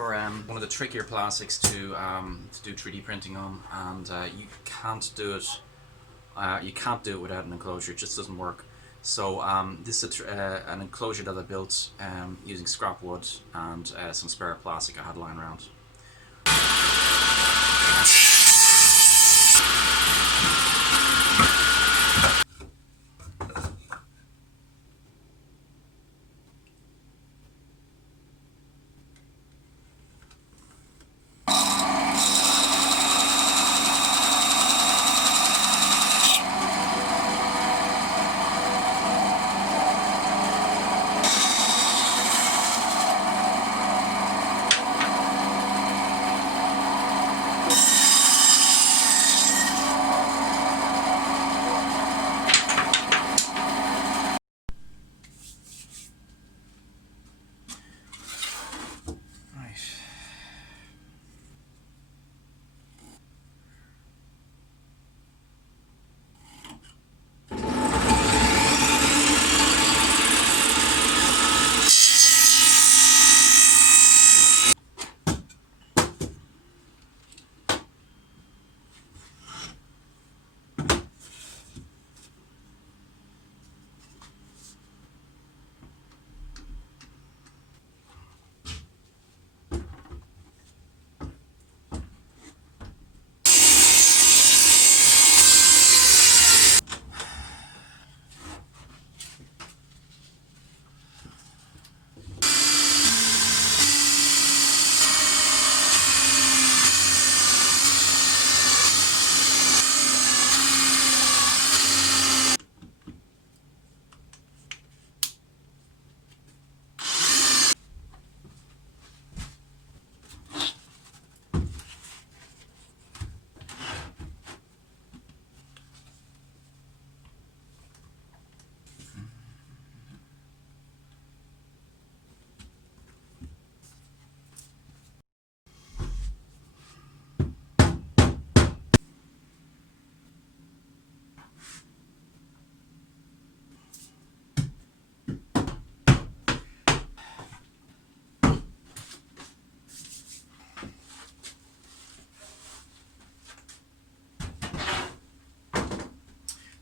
for one of the trickier plastics to do 3D printing on, and you can't do it. You can't do it without an enclosure. It just doesn't work. So this is an enclosure that I built using scrap wood and some spare plastic I had lying around.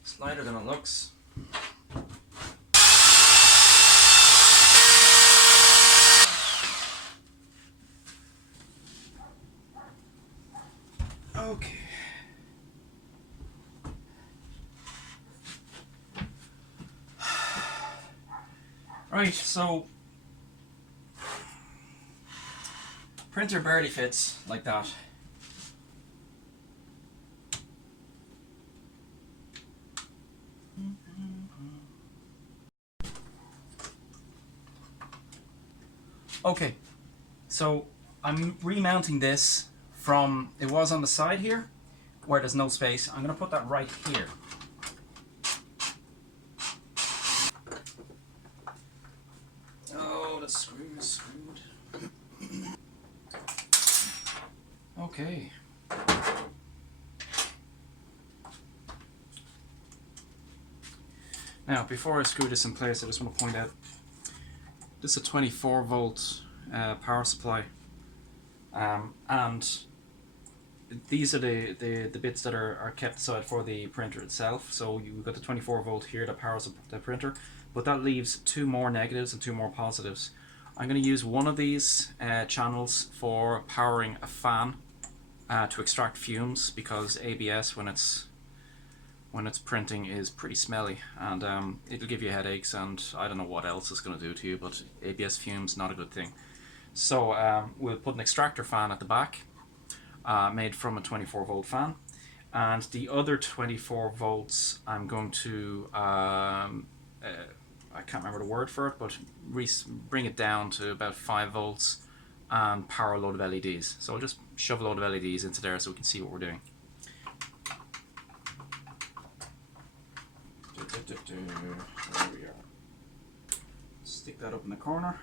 It's lighter than it looks. Okay. Right, so printer barely fits like that. Okay, so I'm remounting this from, it was on the side here where there's no space. I'm going to put that right here. Oh, the screw is screwed. Okay. Now, before I screw this in place, I just want to point out this is a 24 volt power supply, and these are the bits that are kept aside for the printer itself. So you've got the 24 volt here that powers the printer, but that leaves two more negatives and two more positives. I'm going to use one of these channels for powering a fan to extract fumes, because ABS when it's printing is pretty smelly, and it'll give you headaches, and I don't know what else it's going to do to you, but ABS fumes, not a good thing. So we'll put an extractor fan at the back, made from a 24 volt fan, and the other 24 volts I'm going to I can't remember the word for it, but bring it down to about 5 volts and power a load of LEDs. So I'll just shove a load of LEDs into there so we can see what we're doing. There we are. Stick that up in the corner.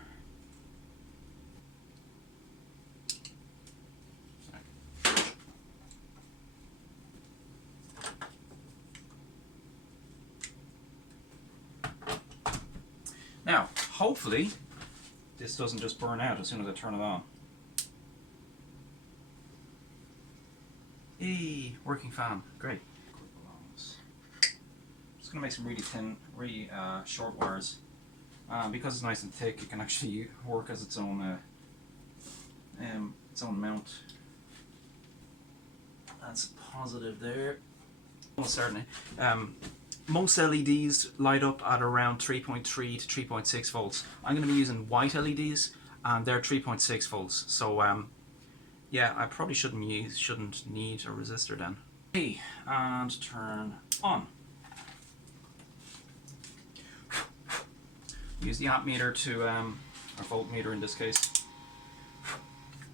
Now, hopefully, this doesn't just burn out as soon as I turn it on. Hey, working fan, great. Just gonna make some really thin, really short wires. Because it's nice and thick, it can actually work as its own mount. That's positive there. Almost certainly. Most LEDs light up at around 3.3 to 3.6 volts. I'm going to be using white LEDs, and they're 3.6 volts. So yeah, I probably shouldn't need a resistor then. Okay, and turn on. Use the amp meter to, or voltmeter in this case,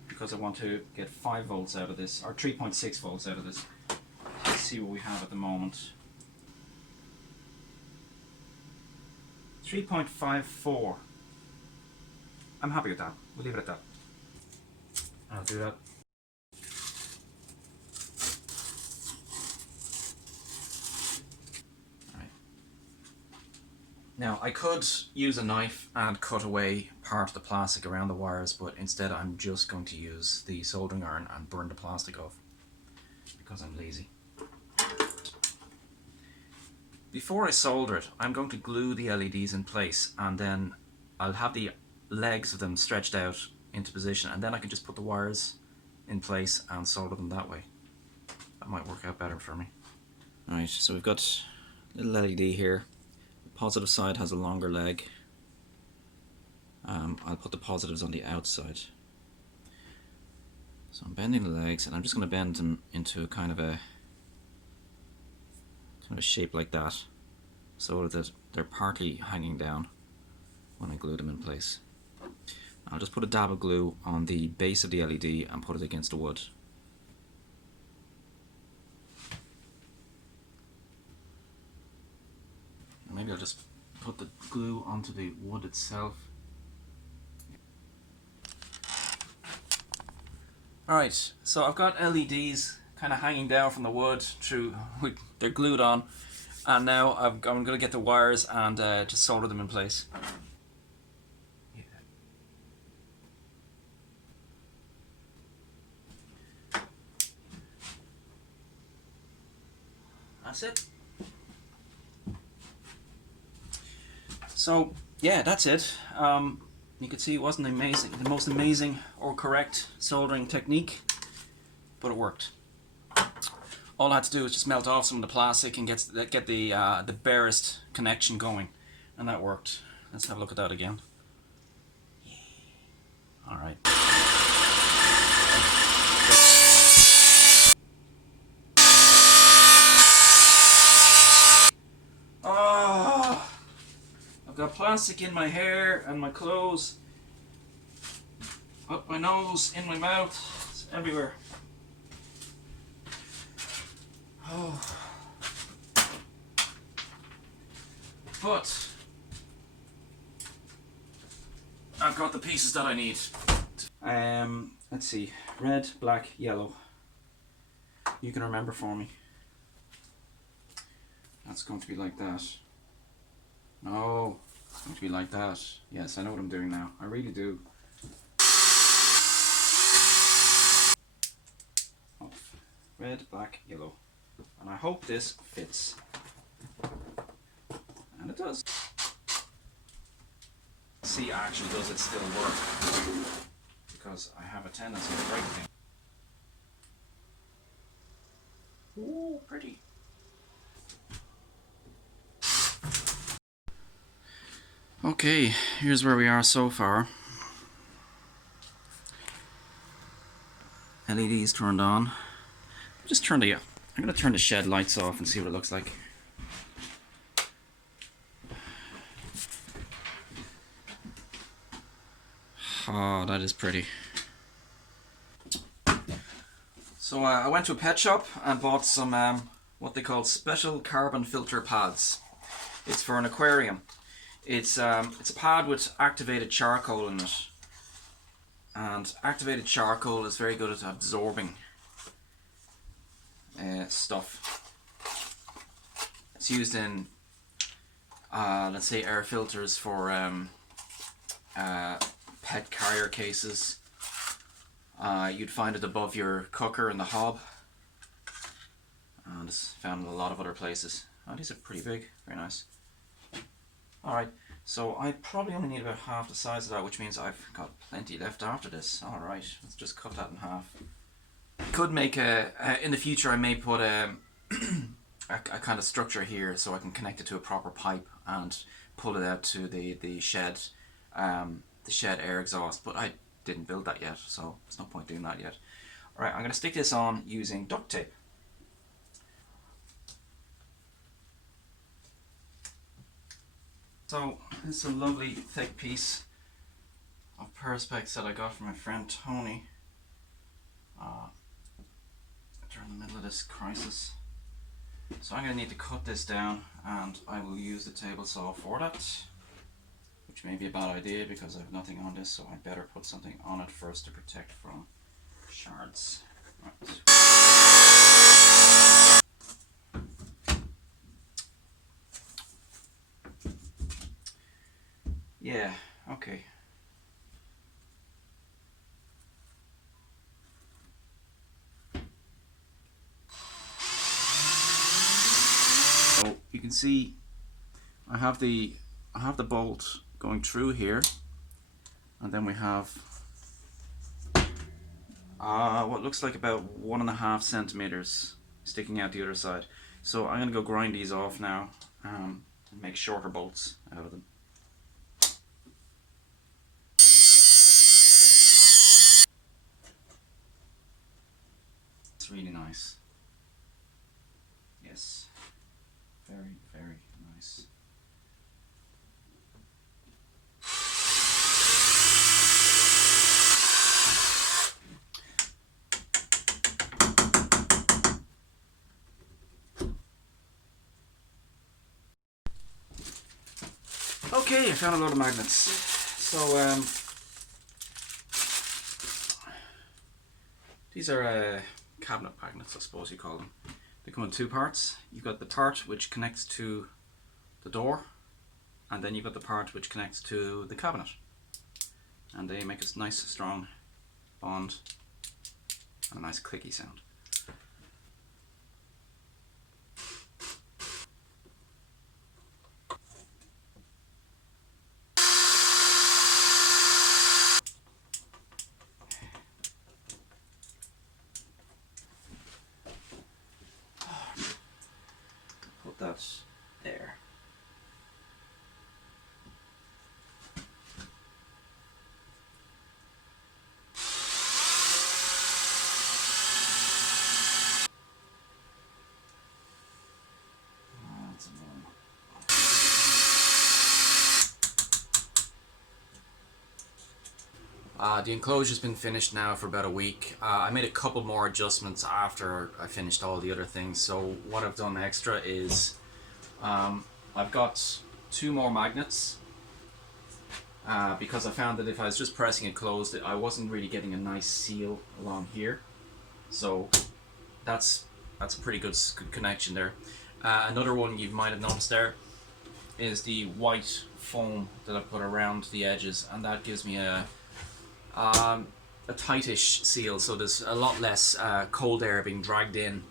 because I want to get 5 volts out of this, or 3.6 volts out of this. Let's see what we have at the moment. 3.54. I'm happy with that. We'll leave it at that. I'll do that. Right. Now, I could use a knife and cut away part of the plastic around the wires, but instead I'm just going to use the soldering iron and burn the plastic off, because I'm lazy. Before I solder it, I'm going to glue the LEDs in place, and then I'll have the legs of them stretched out into position, and then I can just put the wires in place and solder them that way. That might work out better for me. Alright, so we've got a little LED here. The positive side has a longer leg. I'll put the positives on the outside. So I'm bending the legs, and I'm just going to bend them into kind of a shape like that, so that they're partly hanging down when I glue them in place. I'll just put a dab of glue on the base of the LED and put it against the wood. And maybe I'll just put the glue onto the wood itself. Alright, so I've got LEDs kind of hanging down from the wood they're glued on, and now I'm going to get the wires and just solder them in place. That's it. So yeah, that's it. You can see it wasn't the most amazing or correct soldering technique, but it worked. All I had to do was just melt off some of the plastic and get the barest connection going, and that worked. Let's have a look at that again. All right. Oh, I've got plastic in my hair and my clothes, up my nose, in my mouth, it's everywhere. Oh. But I've got the pieces that I need. Let's see, red, black, yellow. You can remember for me. That's going to be like that. No, it's going to be like that. Yes, I know what I'm doing now. I really do. Off. Red, black, yellow. And I hope this fits. And it does. See, actually, does it still work? Because I have a tendency to break things. Ooh, pretty. Okay, here's where we are so far. LEDs turned on. I'm going to turn the shed lights off and see what it looks like. Oh, that is pretty. So I went to a pet shop and bought some what they call special carbon filter pads. It's for an aquarium. It's a pad with activated charcoal in it, and activated charcoal is very good at absorbing stuff. It's used in let's say air filters for pet carrier cases. You'd find it above your cooker in the hob. and it's found in a lot of other places. Oh, these are pretty big, very nice. Alright, so I probably only need about half the size of that, which means I've got plenty left after this. Alright, let's just cut that in half. Could make in the future I may put a kind of structure here so I can connect it to a proper pipe and pull it out to the shed air exhaust, but I didn't build that yet, so there's no point doing that yet. Alright, I'm going to stick this on using duct tape. So this is a lovely thick piece of perspex that I got from my friend Tony during the middle of this crisis. So I'm going to need to cut this down, and I will use the table saw for that, which may be a bad idea because I have nothing on this, so I better put something on it first to protect from shards. Right. Yeah, okay. So you can see I have the bolt going through here, and then we have what looks like about 1.5 centimeters sticking out the other side. So I'm gonna go grind these off now and make shorter bolts out of them. It's really nice. Yes, very, very nice. Okay, I found a lot of magnets. So these are cabinet magnets, I suppose you call them. They come in two parts. You've got the part which connects to the door, and then you've got the part which connects to the cabinet. And they make a nice strong bond and a nice clicky sound. Put that there. That's annoying. The enclosure's been finished now for about a week. I made a couple more adjustments after I finished all the other things. So what I've done extra is I've got 2 more magnets because I found that if I was just pressing it closed, I wasn't really getting a nice seal along here. So that's a pretty good connection there. Another one you might have noticed there is the white foam that I put around the edges, and that gives me a tightish seal, so there's a lot less cold air being dragged in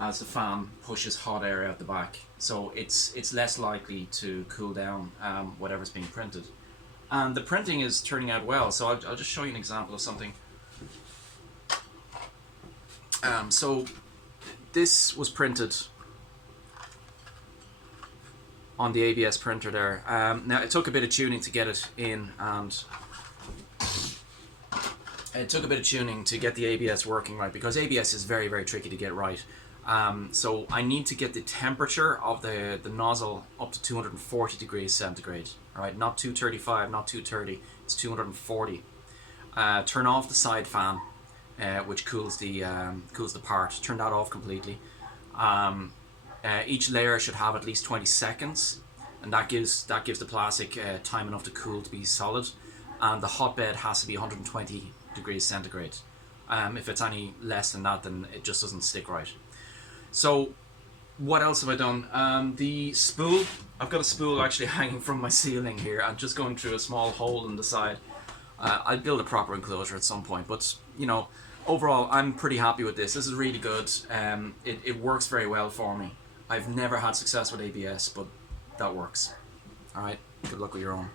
as the fan pushes hot air out the back, so it's less likely to cool down whatever's being printed. And the printing is turning out well, so I'll just show you an example of something. So this was printed on the ABS printer there. Now it took a bit of tuning to get it in, and it took a bit of tuning to get the ABS working right, because ABS is very, very tricky to get right. So I need to get the temperature of the nozzle up to 240 degrees centigrade. Right, not 235, not 230, it's 240. Turn off the side fan, which cools the part. Turn that off completely. Each layer should have at least 20 seconds, and that gives the plastic time enough to cool to be solid. And the hotbed has to be 120 degrees centigrade. If it's any less than that, then it just doesn't stick right. So what else have I done? The spool, I've got a spool actually hanging from my ceiling here and just going through a small hole in the side. I'll build a proper enclosure at some point, but you know, overall, I'm pretty happy with this. This is really good. It works very well for me. I've never had success with ABS, but that works. Alright, good luck with your own.